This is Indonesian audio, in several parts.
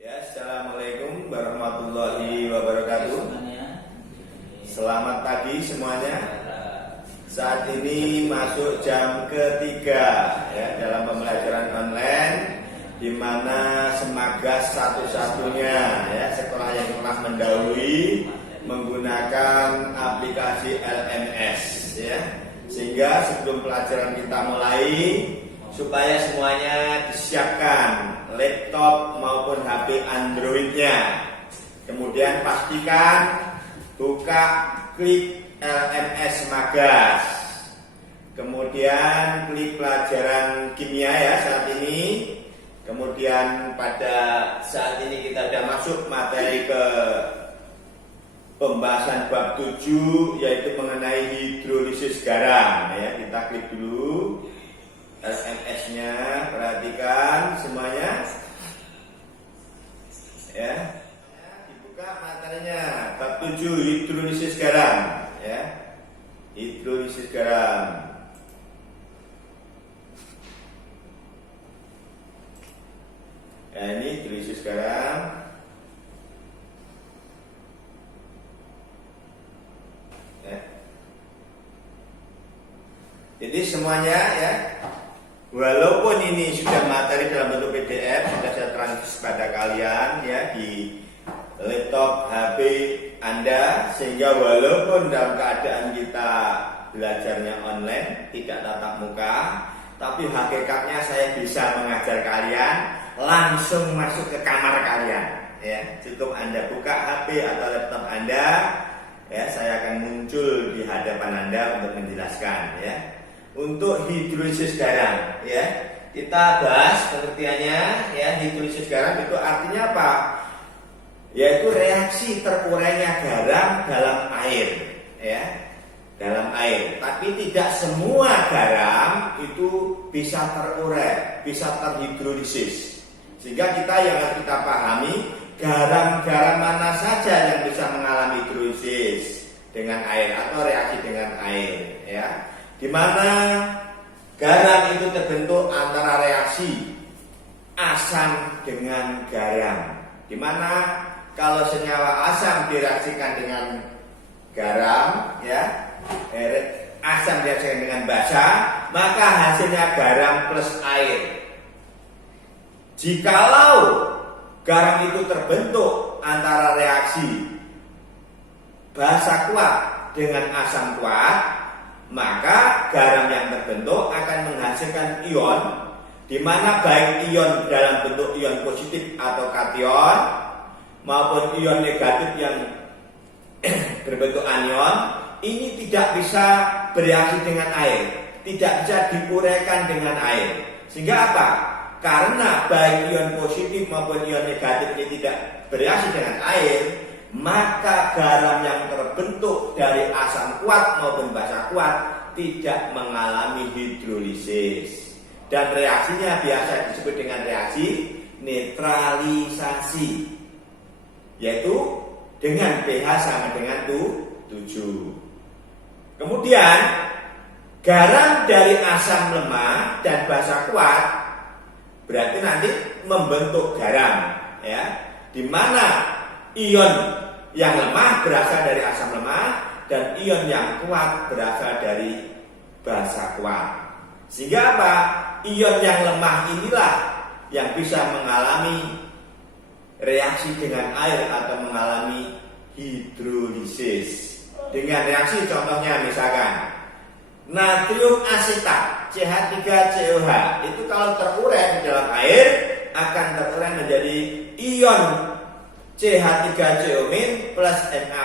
Ya, assalamualaikum warahmatullahi wabarakatuh. Selamat pagi semuanya. Saat ini masuk jam ketiga ya dalam pembelajaran online, di mana Semagas satu-satunya ya sekolah yang telah mendahului menggunakan aplikasi LMS ya. Sehingga sebelum pelajaran kita mulai, supaya semuanya disiapkan laptop maupun HP Androidnya. Kemudian pastikan buka klik LMS Semagas. Kemudian klik pelajaran kimia ya saat ini. Kemudian pada saat ini kita sudah masuk materi ke pembahasan bab 7, yaitu mengenai hidrolisis garam ya. Kita klik dulu LMS-nya, perhatikan semuanya ya. Dibuka materinya bab 7 hidrolisis garam ya. Hidrolisis garam. Ya, ini hidrolisis garam. Ya. Jadi semuanya ya, walaupun ini sudah materi dalam bentuk PDF, sudah saya transfer pada kalian ya di laptop HP Anda, sehingga walaupun dalam keadaan kita belajarnya online, tidak tatap muka, tapi hakikatnya saya bisa mengajar kalian langsung masuk ke kamar kalian ya. Cukup Anda buka HP atau laptop Anda ya, saya akan muncul di hadapan Anda untuk menjelaskan ya. Untuk hidrolisis garam ya, kita bahas pengertiannya ya. Hidrolisis garam itu artinya apa? Yaitu reaksi terurainya garam dalam air ya, dalam air. Tapi tidak semua garam itu bisa terurai, bisa terhidrolisis. Sehingga kita yang harus kita pahami, garam-garam mana saja yang bisa mengalami hidrolisis dengan air atau reaksi dengan air ya. Di mana garam itu terbentuk antara reaksi asam dengan garam. Di mana kalau senyawa asam direaksikan dengan garam ya, asam direaksikan dengan basa, maka hasilnya garam plus air. Jikalau garam itu terbentuk antara reaksi basa kuat dengan asam kuat, maka garam yang terbentuk akan menghasilkan ion, di mana baik ion dalam bentuk ion positif atau kation maupun ion negatif yang berbentuk anion, ini tidak bisa bereaksi dengan air, tidak bisa diuraikan dengan air. Sehingga apa? Karena baik ion positif maupun ion negatif ini tidak bereaksi dengan air, maka garam yang terbentuk dari asam kuat maupun basa kuat tidak mengalami hidrolisis. Dan reaksinya biasa disebut dengan reaksi netralisasi, yaitu dengan pH sama dengan 7. Kemudian garam dari asam lemah dan basa kuat berarti nanti membentuk garam ya, di mana ion yang lemah berasal dari asam lemah dan ion yang kuat berasal dari basa kuat. Sehingga apa? Ion yang lemah inilah yang bisa mengalami reaksi dengan air atau mengalami hidrolisis. Dengan reaksi contohnya misalkan natrium asetat CH3COH itu kalau terurai di dalam air akan terurai menjadi ion CH3CO- plus Na+.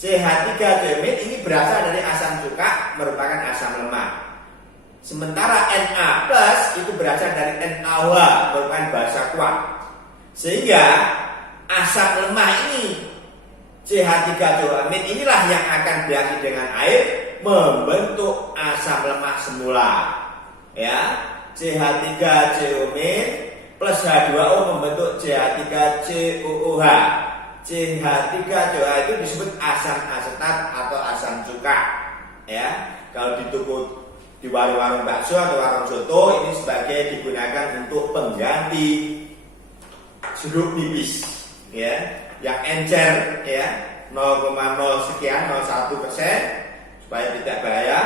CH3CO- ini berasal dari asam cuka, merupakan asam lemah. Sementara Na+ itu berasal dari NaOH, merupakan basa kuat. Sehingga asam lemah ini CH3CO- inilah yang akan bereaksi dengan air membentuk asam lemah semula. Ya, CH3CO- plus H2O membentuk CH3COOH. CH3COOH itu disebut asam asetat atau asam cuka. Ya, kalau di toko di warung-warung bakso atau warung soto ini sebagai digunakan untuk pengganti jeruk nipis, ya, yang encer, ya, 0,0 sekian, 0,1%, supaya tidak bahaya,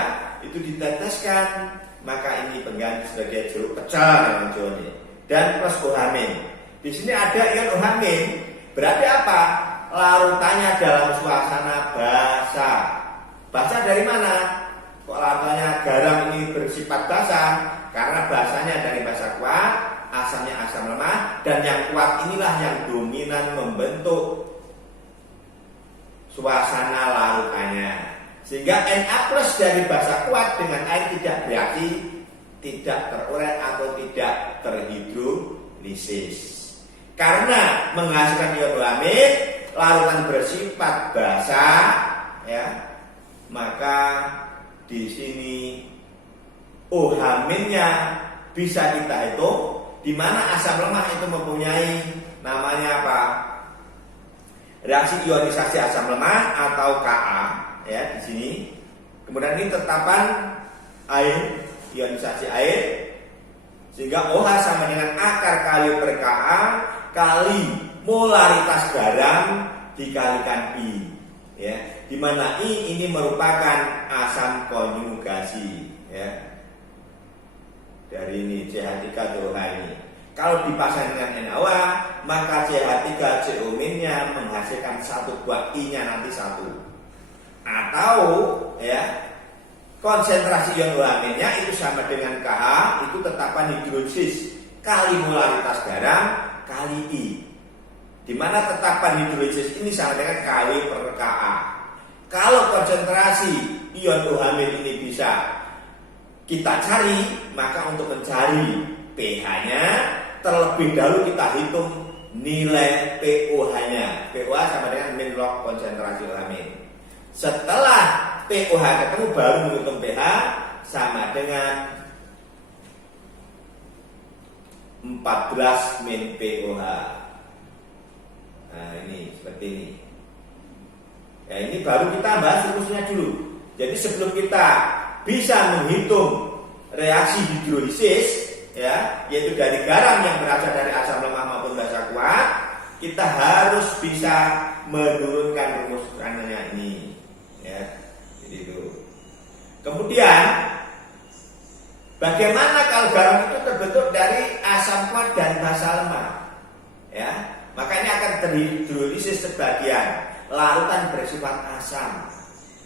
itu diteteskan, maka ini pengganti sebagai jeruk pecel dan plus ohamin. Di sini ada ion ohamin, berarti apa? Larutannya dalam suasana basa. Basa dari mana? Kok larutannya garam ini bersifat basa? Karena basanya dari basa kuat, asamnya asam lemah, dan yang kuat inilah yang dominan membentuk suasana larutannya. Sehingga Na plus dari basa kuat dengan air tidak bereaksi, tidak terurai atau tidak terhidrolisis. Karena menghasilkan ion ohamin, larutan bersifat basa, ya, maka di sini ohaminnya bisa kita hitung, di mana asam lemah itu mempunyai namanya apa? Reaksi ionisasi asam lemah atau Ka, ya, di sini. Kemudian ini tetapan air, ionisasi air, sehingga OH sama dengan akar kali per Ka kali molaritas garam dikalikan I, ya, di mana I ini merupakan asam konjugasi, ya, dari ini CH3COH ini. Kalau dipasang dengan NaOH, maka CH3COMin-nya menghasilkan satu buah I-nya nanti satu. Atau, ya, konsentrasi ion ohaminnya itu sama dengan KH, itu tetapan hidrolisis kali molaritas garam kali I. Di mana tetapan hidrolisis ini sama dengan kali per Ka. Kalau konsentrasi ion ohamin ini bisa kita cari, maka untuk mencari pH-nya terlebih dahulu kita hitung nilai pOH-nya. pOH sama dengan min log konsentrasi ohamin. Setelah pOH ketemu baru menghitung pH sama dengan 14 min pOH. Nah, ini seperti ini. Ya, ini baru kita bahas rumusnya dulu. Jadi sebelum kita bisa menghitung reaksi hidrolisis, ya, yaitu dari garam yang berasal dari asam lemah maupun basa kuat, kita harus bisa menurunkan rumus tekanan ini, ya. Jadi itu. Kemudian bagaimana kalau garam itu terbentuk dari asam kuat dan basa lemah, ya? Maka ini akan terhidrolisis sebagian larutan bersifat asam.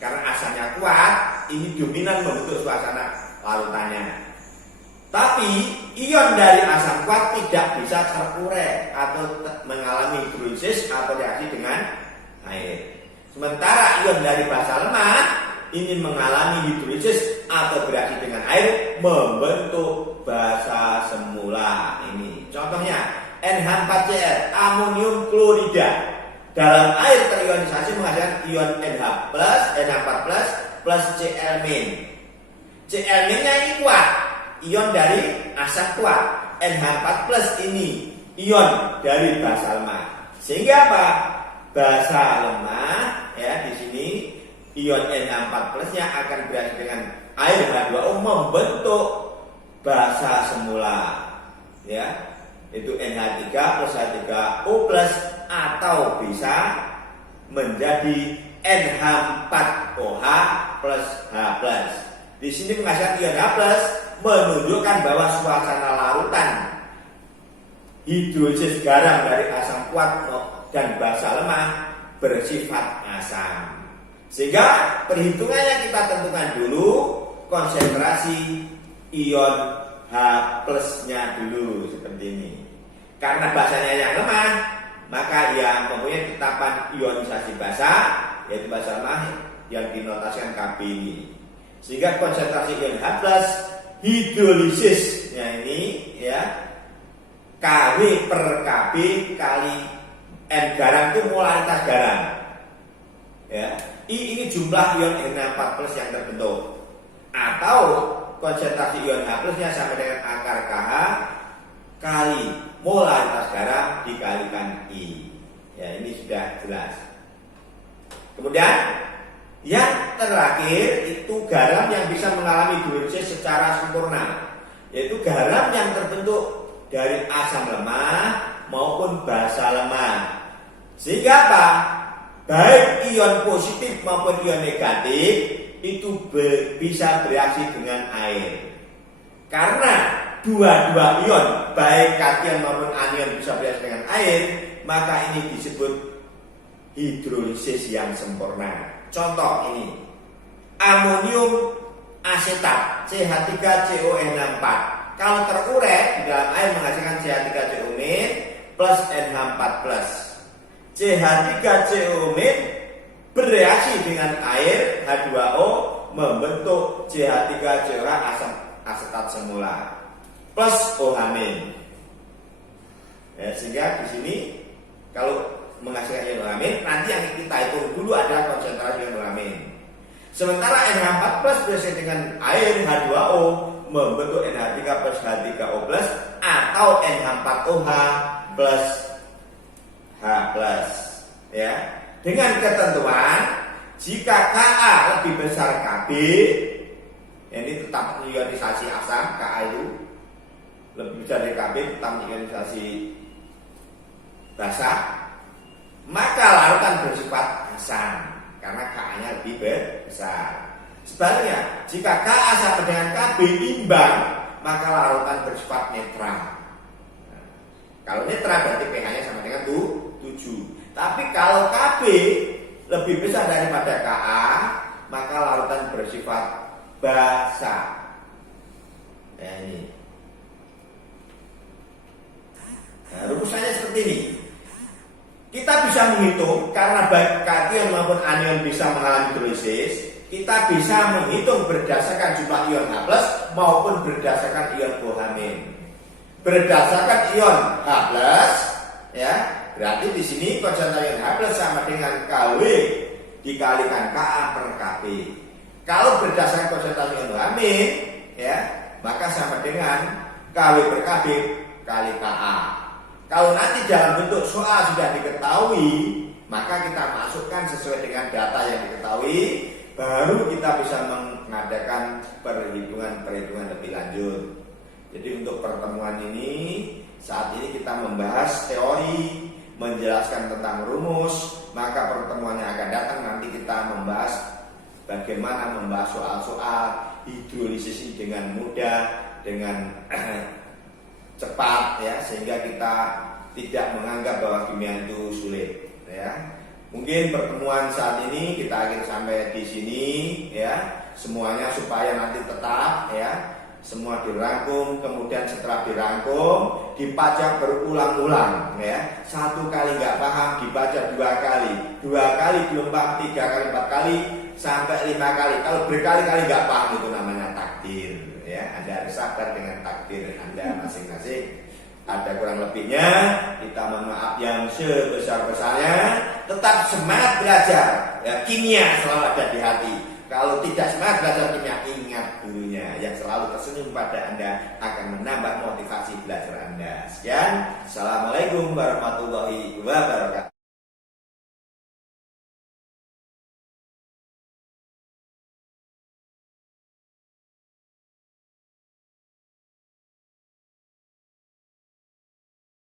Karena asamnya kuat, ini dominan membentuk suasana larutannya. Tapi ion dari asam kuat tidak bisa terurai atau mengalami hidrolisis atau reaksi dengan air. Sementara ion dari basa lemah ini mengalami hidrolisis atau bereaksi dengan air membentuk basa semula. Ini contohnya NH4Cl, amonium klorida. Dalam air terionisasi menghasilkan ion NH+, NH4+, plus Cl-. Cl-nya ini kuat, ion dari asam kuat. NH4+ ini ion dari basa lemah. Sehingga apa? Basa lemah, ya, di sini ion NH4+-nya akan bereaksi dengan air H2O membentuk basa semula, ya, itu NH3 plus H3O plus atau bisa menjadi NH4OH plus H+. Di sini menghasilkan ion H+, menunjukkan bahwa suasana larutan hidrolisis garam dari asam kuat dan basa lemah bersifat asam. Sehingga perhitungannya kita tentukan dulu konsentrasi ion H plusnya dulu seperti ini. Karena basanya yang lemah, maka yang mempunyai tetapan ionisasi basa, yaitu basa lemah yang dinotasikan Kb ini. Sehingga konsentrasi ion H plus hidrolisisnya ini, ya, Kw per Kb kali N garam itu molaritas garam, ya. I ini jumlah ion NH4 plus yang terbentuk, atau konsentrasi ion H plusnya sama dengan akar KH kali molaritas garam dikalikan I. Ya, ini sudah jelas. Kemudian yang terakhir itu garam yang bisa mengalami hidrolisis secara sempurna, yaitu garam yang terbentuk dari asam lemah maupun basa lemah. Sehingga apa? Baik ion positif maupun ion negatif itu bisa bereaksi dengan air. Karena dua-dua ion, baik kation maupun anion bisa bereaksi dengan air, maka ini disebut hidrolisis yang sempurna. Contoh ini, amonium asetat CH3CONH4. Kalau terurai di dalam air menghasilkan CH3CO- plus NH4+. CH3CO- bereaksi dengan air H2O membentuk CH3COH asam asetat semula plus OH-. Ya, sehingga di sini kalau menghasilkan ion OH-, nanti yang kita hitung dulu adalah konsentrasi ion OH-. Sementara NH4+ bereaksi dengan air H2O membentuk NH3 plus H3O plus atau NH4OH plus H plus, ya, dengan ketentuan jika Ka lebih besar Kb, ini tetap ionisasi asam. Ka itu lebih besar dari Kb, tetap ionisasi basa, maka larutan bersifat asam karena Ka-nya lebih besar. Sebaliknya, jika Ka sama dengan Kb imbang, maka larutan bersifat netral. Kalau netral berarti pH-nya sama dengan 7. Tapi kalau Kb lebih besar daripada Ka, maka larutan bersifat basa. Nah, ini. Nah, rumusannya seperti ini. Kita bisa menghitung karena baik kation maupun anion bisa mengalami hidrolisis. Kita bisa menghitung berdasarkan jumlah ion H+ maupun berdasarkan ion OH-. Berdasarkan ion H+, ya, berarti di sini konsentrasi ion H+ sama dengan Kw dikalikan Ka per Kb. Kalau berdasarkan konsentrasi ion OH-, ya, maka sama dengan Kw per Kb kali Ka. Kalau nanti dalam bentuk soal sudah diketahui, maka kita masukkan sesuai dengan data yang diketahui, baru kita bisa mengadakan perhitungan lebih lanjut. Jadi untuk pertemuan ini, saat ini kita membahas teori, menjelaskan tentang rumus, maka pertemuan yang akan datang nanti kita membahas bagaimana membahas soal-soal hidrolisis dengan mudah, dengan cepat, ya, sehingga kita tidak menganggap bahwa kimia itu sulit, ya. Mungkin pertemuan saat ini kita akhir sampai di sini, ya. Semuanya supaya nanti tetap, ya, semua dirangkum, kemudian setelah dirangkum dibaca berulang-ulang, ya. Satu kali nggak paham dibaca 2 kali, 2 kali belum paham 3 kali, 4 kali sampai 5 kali. Kalau berkali-kali nggak paham itu namanya takdir, ya. Anda harus sabar dengan takdir Anda masing-masing. Ada kurang lebihnya, kita mohon maaf yang sebesar-besarnya. Tetap semangat belajar, ya, kimia selalu ada di hati. Kalau tidak semangat belajar kimia, ingat gurunya yang selalu tersenyum pada Anda akan menambah motivasi belajar Anda. Sekian, Assalamualaikum warahmatullahi wabarakatuh.